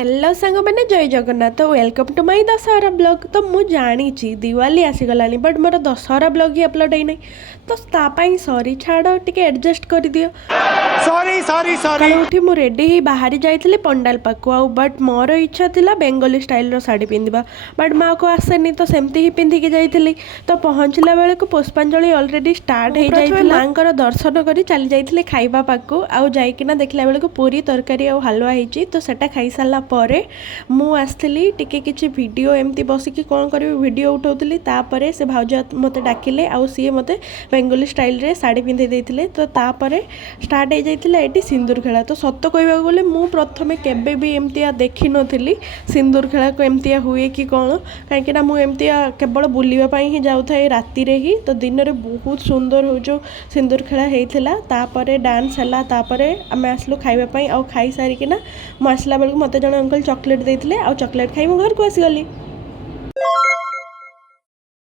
Hello सांग मैंने जय जगन्नाथ तो welcome to my Dussehra blog. तो मुझे जानी दिवाली आसीगलानी बट मोर दशहरा ब्लॉग ही अपलोड है नहीं तो तापाई सॉरी छाड़ टिके एडजस्ट कर दियो। सॉरी सॉरी सॉरी उठी मु रेडी ही बाहरी जाइए पंडाल पाकु आउ बट मोर इच्छा थिला बेंगली स्टाइल रो साड़ी पिंधिबा बट माँ को आसेनी तो सेमती ही पिंधिकी जाइली। तो पहुँचला बेले को पुष्पांजलि ऑलरेडी स्टार्ट हो जाइए माँ दर्शन करी चली जाइए खाइबा पाकु आउ जाइकिना देखला बेले को पूरी तरकारी आउ हलवा होती तो सेटा खाई सारा परे मु आसली टिके किछि वीडियो एमती बसिकी कौन करी वीडियो उठाउतली तापरे से भाउज मते डाकिले आउ सी मते बेंगली स्टाइल रे साड़ी पिंधे देथिले। तो तापरे स्टार्ट हो जाइतिला एटी सिंदूर खेला। तो सत्य कहबा गले मु प्रथमे केबे भी एमतिया देखि नथिली सिंदूर खेला को एमतिया हुए कि कौन कहीं ना मु एमतिया केवल बुलिबा पई ही जाउथाय राती रे ही। तो दिन रे बहुत सुंदर हो जो सिंदूर खेला हेइथिला तापरे डांस हला तापरे आमे आसलु खाइबा पई आउ खाई सारी कि ना मु आसला बेलको मते जण अंकल चॉकलेट देथिले आउ चॉकलेट खाई मु घर को आसी गली।